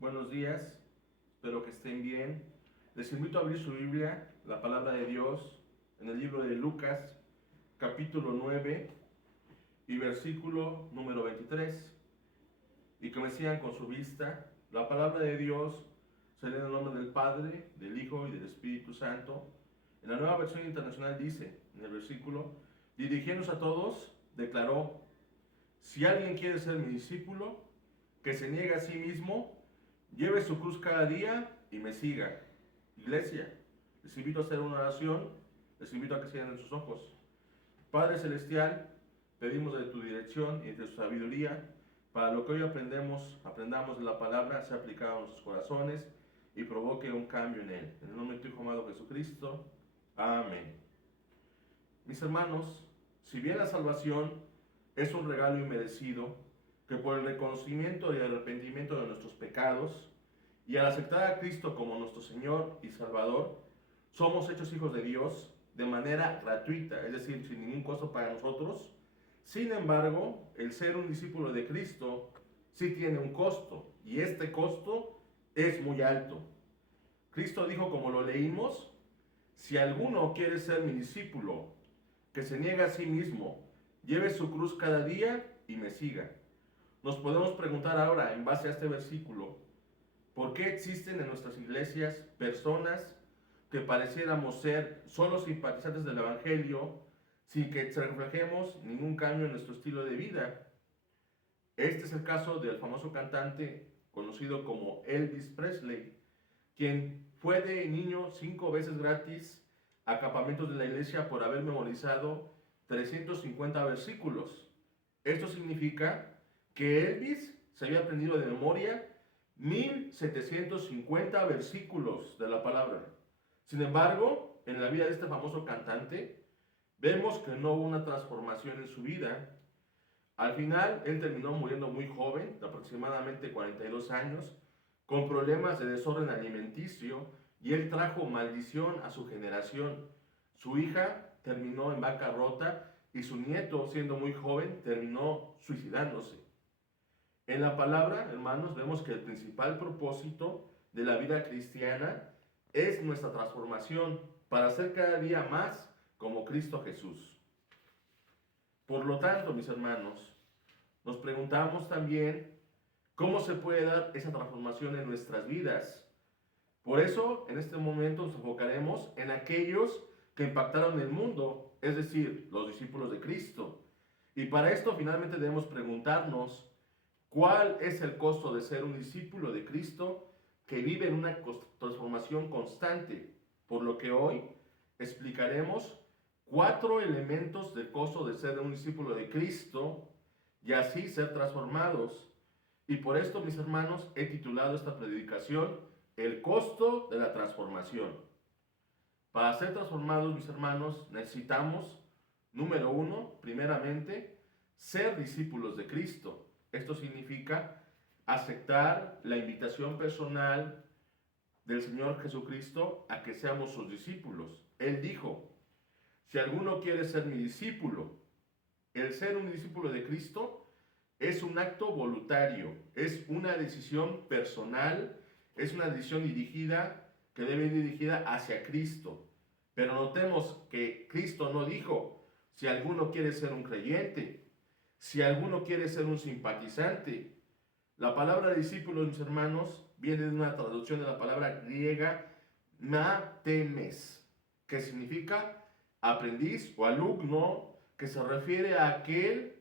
Buenos días, espero que estén bien. Les invito a abrir su Biblia, la palabra de Dios, en el libro de Lucas, capítulo 9 y versículo número 23. Y que me sigan con su vista. La palabra de Dios se lee en el nombre del Padre, del Hijo y del Espíritu Santo. En la Nueva Versión Internacional dice, en el versículo, dirigiéndose a todos, declaró: si alguien quiere ser mi discípulo, que se niegue a sí mismo, lleve su cruz cada día y me siga. Iglesia, les invito a hacer una oración, les invito a que cierren sus ojos. Padre Celestial, pedimos de tu dirección y de tu sabiduría para lo que hoy aprendamos de la palabra, sea aplicado a nuestros corazones y provoque un cambio en él. En el nombre de tu Hijo amado Jesucristo. Amén. Mis hermanos, si bien la salvación es un regalo inmerecido, que por el reconocimiento y el arrepentimiento de nuestros pecados y al aceptar a Cristo como nuestro Señor y Salvador, somos hechos hijos de Dios de manera gratuita, es decir, sin ningún costo para nosotros. Sin embargo, el ser un discípulo de Cristo sí tiene un costo, y este costo es muy alto. Cristo dijo, como lo leímos: si alguno quiere ser mi discípulo, que se niegue a sí mismo, lleve su cruz cada día y me siga. Nos podemos preguntar ahora, en base a este versículo, ¿por qué existen en nuestras iglesias personas que pareciéramos ser solo simpatizantes del Evangelio sin que reflejemos ningún cambio en nuestro estilo de vida? Este es el caso del famoso cantante conocido como Elvis Presley, quien fue de niño 5 veces gratis a campamentos de la iglesia por haber memorizado 350 versículos. Esto significa que Elvis se había aprendido de memoria 1750 versículos de la palabra. Sin embargo, en la vida de este famoso cantante, vemos que no hubo una transformación en su vida. Al final, él terminó muriendo muy joven, de aproximadamente 42 años, con problemas de desorden alimenticio, y él trajo maldición a su generación. Su hija terminó en bancarrota y su nieto, siendo muy joven, terminó suicidándose. En la palabra, hermanos, vemos que el principal propósito de la vida cristiana es nuestra transformación para ser cada día más como Cristo Jesús. Por lo tanto, mis hermanos, nos preguntamos también cómo se puede dar esa transformación en nuestras vidas. Por eso, en este momento nos enfocaremos en aquellos que impactaron el mundo, es decir, los discípulos de Cristo. Y para esto finalmente debemos preguntarnos, ¿cuál es el costo de ser un discípulo de Cristo que vive en una transformación constante? Por lo que hoy explicaremos 4 elementos del costo de ser un discípulo de Cristo y así ser transformados. Y por esto, mis hermanos, he titulado esta predicación El costo de la transformación. Para ser transformados, mis hermanos, necesitamos, número 1, primeramente, ser discípulos de Cristo. Esto significa aceptar la invitación personal del Señor Jesucristo a que seamos sus discípulos. Él dijo: si alguno quiere ser mi discípulo, el ser un discípulo de Cristo es un acto voluntario, es una decisión personal, es una decisión dirigida, que debe ir dirigida hacia Cristo. Pero notemos que Cristo no dijo: si alguno quiere ser un creyente, si alguno quiere ser un simpatizante. La palabra discípulos, mis hermanos, viene de una traducción de la palabra griega matemes, que significa aprendiz o alumno, que se refiere a aquel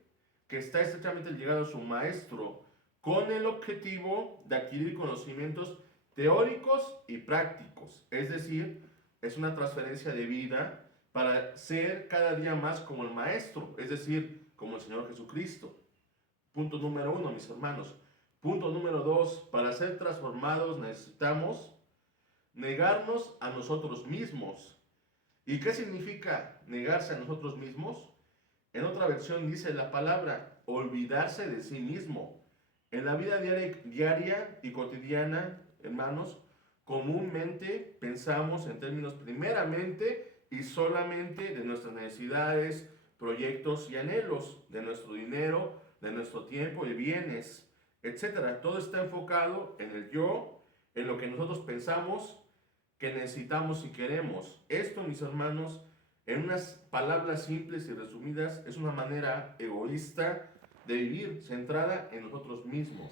que está estrechamente ligado a su maestro, con el objetivo de adquirir conocimientos teóricos y prácticos. Es decir, es una transferencia de vida para ser cada día más como el maestro, es decir, como el Señor Jesucristo. Punto número 1, mis hermanos. Punto número 2, para ser transformados necesitamos negarnos a nosotros mismos. ¿Y qué significa negarse a nosotros mismos? En otra versión dice la palabra olvidarse de sí mismo. En la vida diaria y cotidiana, hermanos, comúnmente pensamos en términos primeramente y solamente de nuestras necesidades, proyectos y anhelos, de nuestro dinero, de nuestro tiempo y bienes. etcétera. Todo está enfocado en el yo, en lo que nosotros pensamos que necesitamos y queremos. Esto, mis hermanos, en unas palabras simples y resumidas, es una manera egoísta de vivir, centrada en nosotros mismos.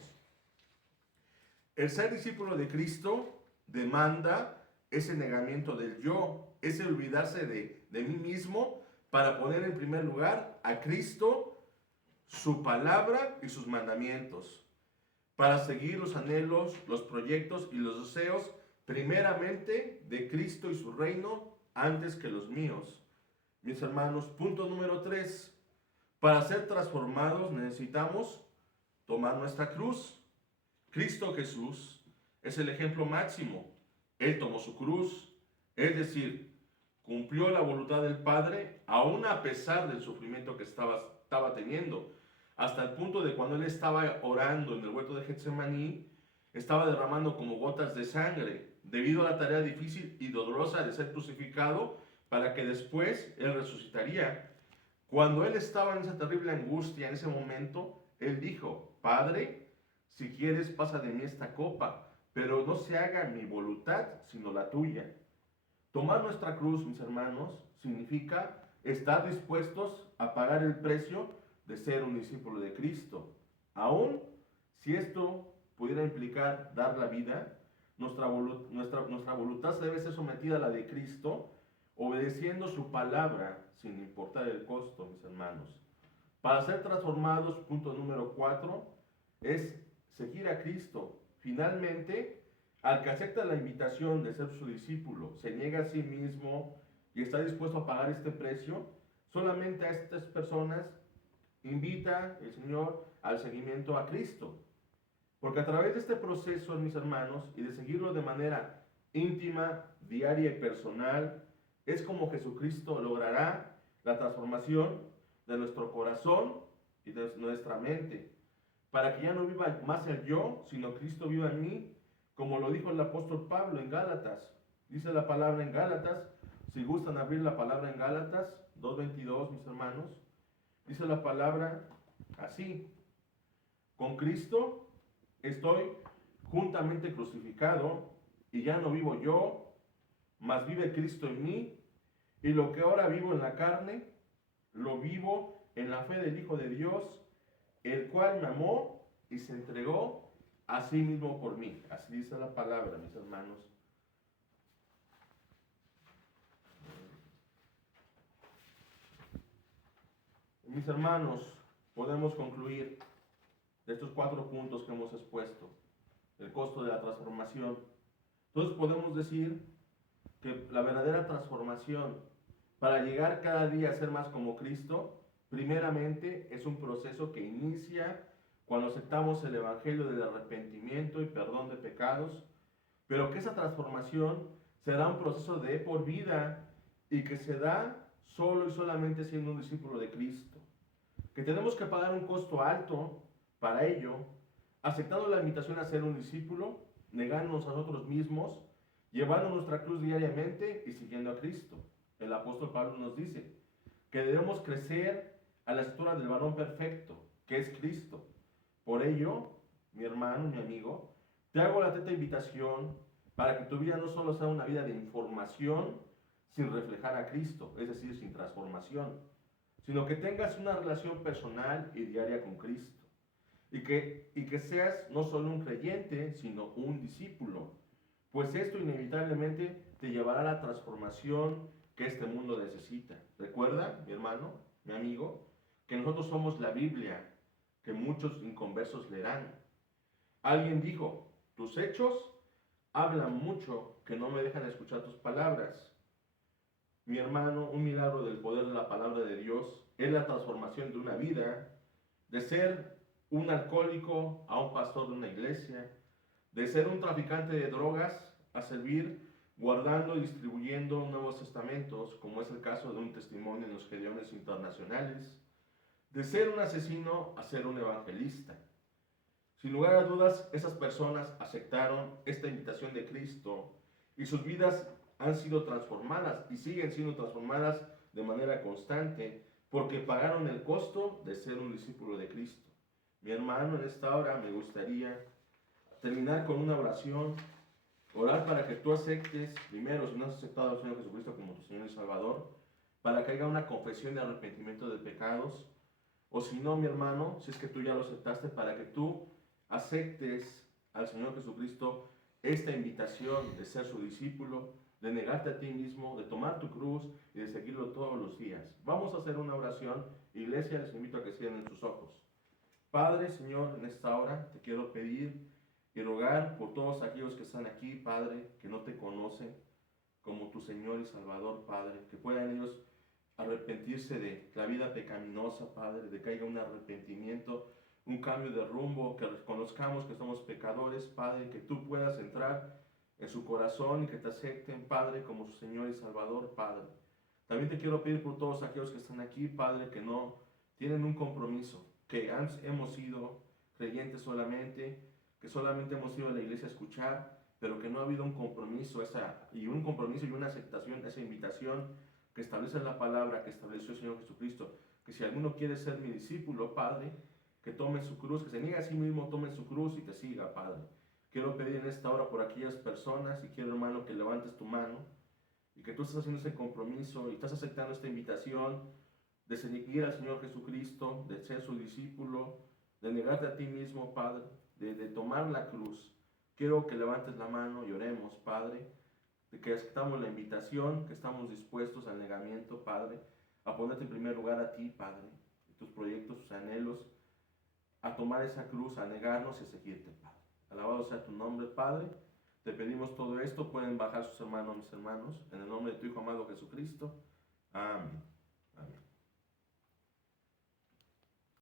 El ser discípulo de Cristo demanda ese negamiento del yo, ese olvidarse de mí mismo para poner en primer lugar a Cristo, su palabra y sus mandamientos, para seguir los anhelos, los proyectos y los deseos primeramente de Cristo y su reino antes que los míos. Mis hermanos, punto número 3. Para ser transformados necesitamos tomar nuestra cruz. Cristo Jesús es el ejemplo máximo. Él tomó su cruz, es decir, cumplió la voluntad del Padre, aún a pesar del sufrimiento que estaba teniendo. Hasta el punto de cuando él estaba orando en el huerto de Getsemaní, estaba derramando como gotas de sangre, debido a la tarea difícil y dolorosa de ser crucificado, para que después él resucitaría. Cuando él estaba en esa terrible angustia, en ese momento, él dijo: Padre, si quieres, pasa de mí esta copa, pero no se haga mi voluntad, sino la tuya. Tomar nuestra cruz, mis hermanos, significa estar dispuestos a pagar el precio de ser un discípulo de Cristo. Aún si esto pudiera implicar dar la vida, nuestra voluntad debe ser sometida a la de Cristo, obedeciendo su palabra sin importar el costo, mis hermanos. Para ser transformados, punto número 4, es seguir a Cristo. Finalmente, al que acepta la invitación de ser su discípulo, se niega a sí mismo y está dispuesto a pagar este precio, solamente a estas personas invita el Señor al seguimiento a Cristo. Porque a través de este proceso, mis hermanos, y de seguirlo de manera íntima, diaria y personal, es como Jesucristo logrará la transformación de nuestro corazón y de nuestra mente, para que ya no viva más el yo, sino Cristo viva en mí, como lo dijo el apóstol Pablo en Gálatas. Dice la palabra en Gálatas, si gustan abrir la palabra en Gálatas 2:22, mis hermanos, dice la palabra así: con Cristo estoy juntamente crucificado, y ya no vivo yo, mas vive Cristo en mí, y lo que ahora vivo en la carne, lo vivo en la fe del Hijo de Dios, el cual me amó y se entregó a sí mismo por mí. Así dice la palabra, mis hermanos. Mis hermanos, podemos concluir de estos 4 puntos que hemos expuesto: el costo de la transformación. Entonces podemos decir que la verdadera transformación, para llegar cada día a ser más como Cristo, primeramente es un proceso que inicia cuando aceptamos el Evangelio del arrepentimiento y perdón de pecados, pero que esa transformación será un proceso de por vida y que se da solo y solamente siendo un discípulo de Cristo. Que tenemos que pagar un costo alto para ello, aceptando la invitación a ser un discípulo, negándonos a nosotros mismos, llevando nuestra cruz diariamente y siguiendo a Cristo. El apóstol Pablo nos dice que debemos crecer a la estatura del varón perfecto, que es Cristo. Por ello, mi hermano, mi amigo, te hago la atenta invitación para que tu vida no solo sea una vida de información sin reflejar a Cristo, es decir, sin transformación, sino que tengas una relación personal y diaria con Cristo. Y que seas no solo un creyente, sino un discípulo, pues esto inevitablemente te llevará a la transformación que este mundo necesita. Recuerda, mi hermano, mi amigo, que nosotros somos la Biblia, que muchos inconversos leerán. Alguien dijo: tus hechos hablan mucho, que no me dejan escuchar tus palabras. Mi hermano, un milagro del poder de la palabra de Dios es la transformación de una vida, de ser un alcohólico a un pastor de una iglesia, de ser un traficante de drogas a servir guardando y distribuyendo nuevos testamentos, como es el caso de un testimonio en los Gedeones internacionales, de ser un asesino a ser un evangelista. Sin lugar a dudas, esas personas aceptaron esta invitación de Cristo y sus vidas han sido transformadas y siguen siendo transformadas de manera constante porque pagaron el costo de ser un discípulo de Cristo. mi hermano, en esta hora me gustaría terminar con una oración, orar para que tú aceptes, primero, si no has aceptado al Señor Jesucristo como tu Señor y Salvador, para que haya una confesión de arrepentimiento de pecados, o si no, mi hermano, si es que tú ya lo aceptaste, para que tú aceptes al Señor Jesucristo esta invitación de ser su discípulo, de negarte a ti mismo, de tomar tu cruz y de seguirlo todos los días. Vamos a hacer una oración. Iglesia, les invito a que cierren sus ojos. Padre, Señor, en esta hora te quiero pedir y rogar por todos aquellos que están aquí, Padre, que no te conocen como tu Señor y Salvador, Padre, que puedan ellos arrepentirse de la vida pecaminosa, Padre, de que haya un arrepentimiento, un cambio de rumbo, que reconozcamos que somos pecadores, Padre, que tú puedas entrar en su corazón y que te acepten, Padre, como su Señor y Salvador, Padre. También te quiero pedir por todos aquellos que están aquí, Padre, que no tienen un compromiso, que hemos sido creyentes solamente, que solamente hemos ido a la iglesia a escuchar, pero que no ha habido un compromiso, y una aceptación, esa invitación que establece la palabra que estableció el Señor Jesucristo, que si alguno quiere ser mi discípulo, Padre, que tome su cruz, que se niegue a sí mismo, tome su cruz y te siga, Padre. Quiero pedir en esta hora por aquellas personas y quiero, hermano, que levantes tu mano y que tú estás haciendo este compromiso y estás aceptando esta invitación de seguir al Señor Jesucristo, de ser su discípulo, de negarte a ti mismo, Padre, de tomar la cruz. Quiero que levantes la mano y oremos, Padre, de que aceptamos la invitación, que estamos dispuestos al negamiento, Padre, a ponerte en primer lugar a ti, Padre, tus proyectos, tus anhelos, a tomar esa cruz, a negarnos y a seguirte, Padre. Alabado sea tu nombre, Padre. Te pedimos todo esto. Pueden bajar sus hermanos, mis hermanos, en el nombre de tu Hijo amado Jesucristo. Amén.